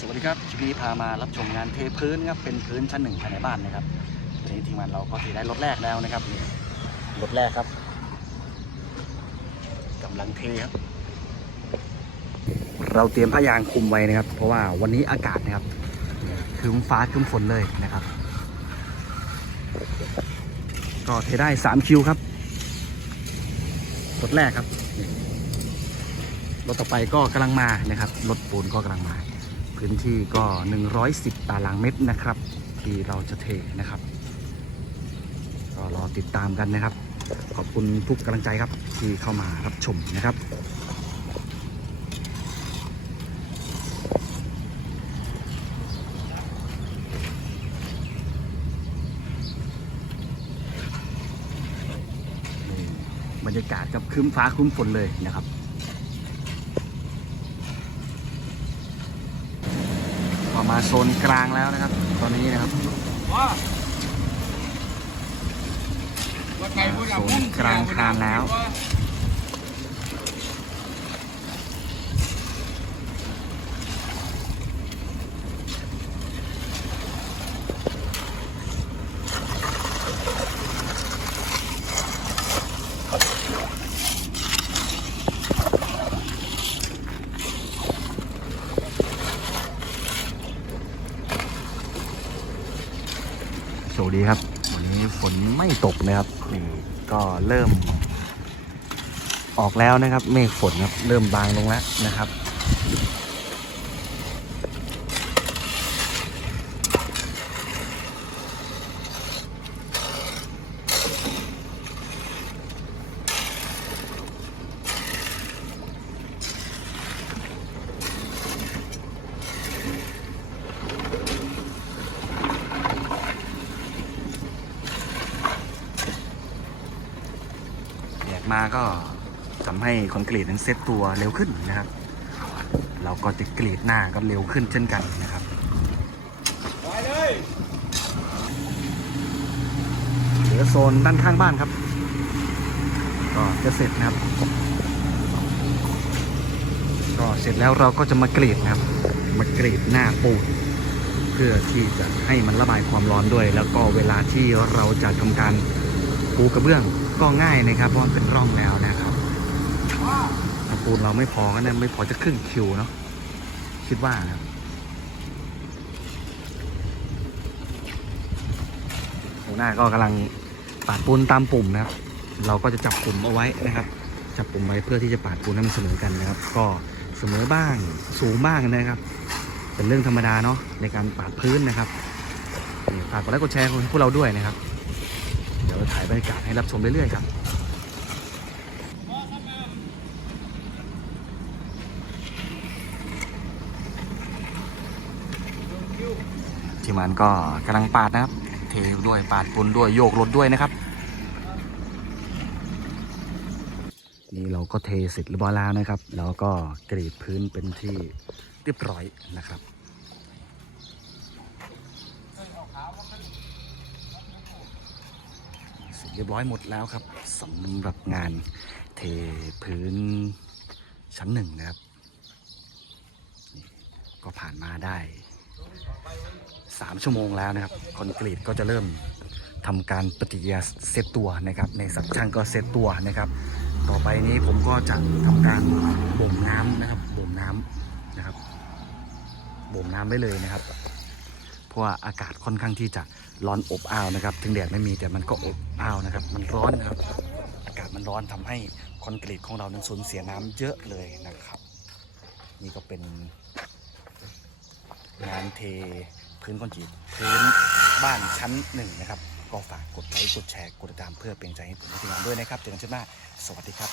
สวัสดีครับชิปนี้พามารับชมงานเทพื้นครับเป็นพื้นชั้นหนึ่งภายในบ้านนะครับวันนี้ทีมงานเราก็ได้รถแรกแล้วนะครับนี่รถแรกครับกำลังเทครับ เราเตรียมผ้ายางคุมไว้นะครับ เพราะว่าวันนี้อากาศนะครับคึ้มฟ้าคึ้มฝนเลยนะครับ ก็เทได้3คิวครับรถแรกครับรถต่อไปก็กำลังมานะครับ รถปูนก็กำลังมา พื้นที่ก็ 110 ตารางเมตรนะครับ ที่เราจะเทนะครับ ก็รอติดตามกันนะครับ ขอบคุณทุกกำลังใจครับที่เข้ามารับชมนะครับบรรยากาศกับครึ้มฟ้าครึ้มฝนเลยนะครับ พอ มาโซนกลางแล้วนะครับ ตอนนี้นะครับว่าว่าไก่พวกเราโซนกลางคานแล้ว วัสดีครับ วันนี้ฝนไม่ตกนะครับนี่ก็เริ่ม ออกแล้วนะครับ เมฆฝนครับ เริ่มบางลงแล้วนะครับ มาก็ทำให้คอนกรีตนั้นเซตตัวเร็วขึ้นนะครับ เราก็จะกรีดหน้าก็เร็วขึ้นเช่นกันนะครับไปเลยเหลือโซนด้านข้างบ้านครับ ก็จะเสร็จนะครับ ก็เสร็จแล้วเราก็จะมากรีดนะครับ มากรีดหน้าปูนเพื่อที่จะให้มันระบายความร้อนด้วย แล้วก็เวลาที่เราจะทำการ ปูกระเบื้องก็ง่ายนะครับเพราะมันเป็นร่องแล้วนะครับถ้าปูนเราไม่พอก็นี่ยไม่พอจะครึ่งคิวเนาะคิดว่านะครับหัวหน้าก็กำลังปาดปูนตามปุ่มนะครับ เราก็จะจับปุ่มเอาไว้นะครับ จับปุ่มไว้เพื่อที่จะปาดปูนให้มันเสมอกันนะครับ ก็เสมอบ้างสูงบ้างนะครับ เป็นเรื่องธรรมดาเนาะในการปาดพื้นนะครับฝากกดไลค์กดแชร์ของพวกเราด้วยนะครับ ถ่ายบรรยากาศให้รับชมเรื่อยๆครับทีมงานก็กำลังปาดนะครับ เทด้วยปาดปูนด้วยโยกรถด้วยนะครับ นี่เราก็เทเสร็จเรียบร้อยแล้วนะครับ แล้วก็กรีดพื้นเป็นที่เรียบร้อยนะครับ เสร็จเรียบร้อยหมดแล้วครับสำหรับงานเทพื้นชั้นหนึ่งนะครับ ก็ผ่านมาได้สามชั่วโมงแล้วนะครับ คอนกรีตก็จะเริ่มทำการปฏิกิริยาเซตตัวนะครับ ในสักช่างก็เซตตัวนะครับ ต่อไปนี้ผมก็จะทำการบ่มน้ำนะครับบ่มน้ำนะครับบ่มน้ำไว้เลยนะครับ ราะว่าอากาศค่อนข้างที่จะร้อนอบอ้าวนะครับ ถึงแดดไม่มีแต่มันก็อบอ้าวนะครับ มันร้อนนะครับ อากาศมันร้อนทำให้คอนกรีตของเรานั้นสูญเสียน้ำเยอะเลยนะครับ นี่ก็เป็นงานเทพื้นคอนกรีตพื้นบ้านชั้นหนึ่งนะครับ ก็ฝากกดไลค์กดแชร์กดติดตามเพื่อเป็นกำลังใจให้ผมในทีมงานด้วยนะครับเจอกันช่วงหน้า สวัสดีครับ